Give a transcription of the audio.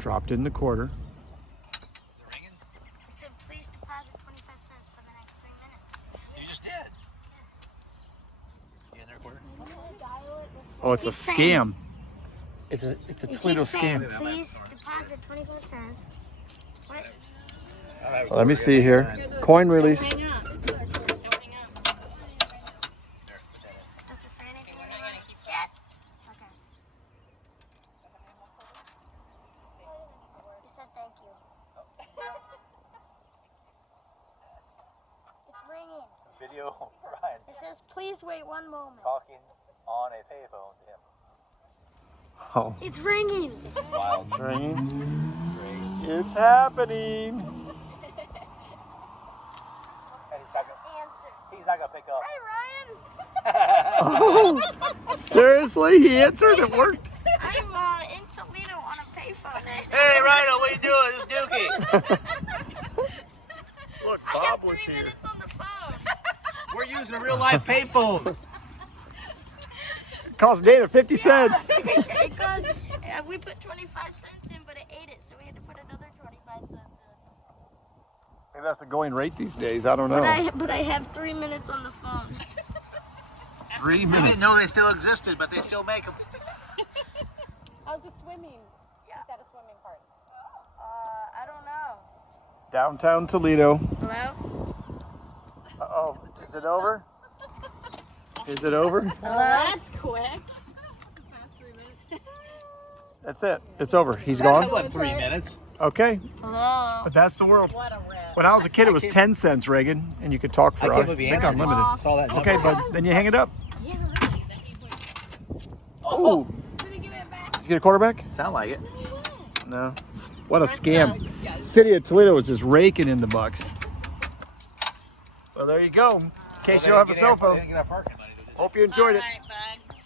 Dropped in the quarter. Is it ringing? I said, please deposit 25 cents for the next 3 minutes. You just did. You in there, quarter? Oh, it's a Keep saying- scam. It's a You Toledo keep saying, scam. please deposit 25 cents. What? Let me see here. Coin release. Hang up. Does it say anything anymore? Yeah. Okay. He said thank you. It's ringing. Video, Ryan, It says, please wait 1 moment. talking on a payphone to him. Oh, It's ringing. Wild. it's ringing. It's happening. And he's not Just gonna, answer. he's not gonna pick up. Hey, Ryan. Oh, seriously? He answered. It worked. I'm in Toledo on a payphone. Hey, Rhino, what you doing? This is Dookie. Look, I got Bob was 3 here. minutes on the phone. We're using a real life payphone. Cost Dana 50 cents. It goes, we put 25 cents in, but it ate it, so we had to put another 25 cents in. Maybe that's the going rate these days. I don't know. But I have 3 minutes on the phone. 3 I minutes. didn't know they still existed, but they still make them. How's the swimming? Is that a swimming part? I don't know. Downtown Toledo. Hello? Uh-oh. Is it over? Is it over? Hello? That's quick. Past 3 minutes. That's it. It's over. He's gone. What, 3 minutes? Okay. Hello? But that's the world. What a rip. When I was a kid, it was 10 cents, Reagan, and you could talk for I can't believe you answered. unlimited. Saw that number. Okay, but then you hang it up. Yeah, really. That he went. Oh. Did he give it back? Did you get a quarterback? Sound like it. No. What a scam. City of Toledo was just raking in the bucks. Well, there you go. In case you don't have a cell phone. They didn't get our parking money. Hope you enjoyed it. All right.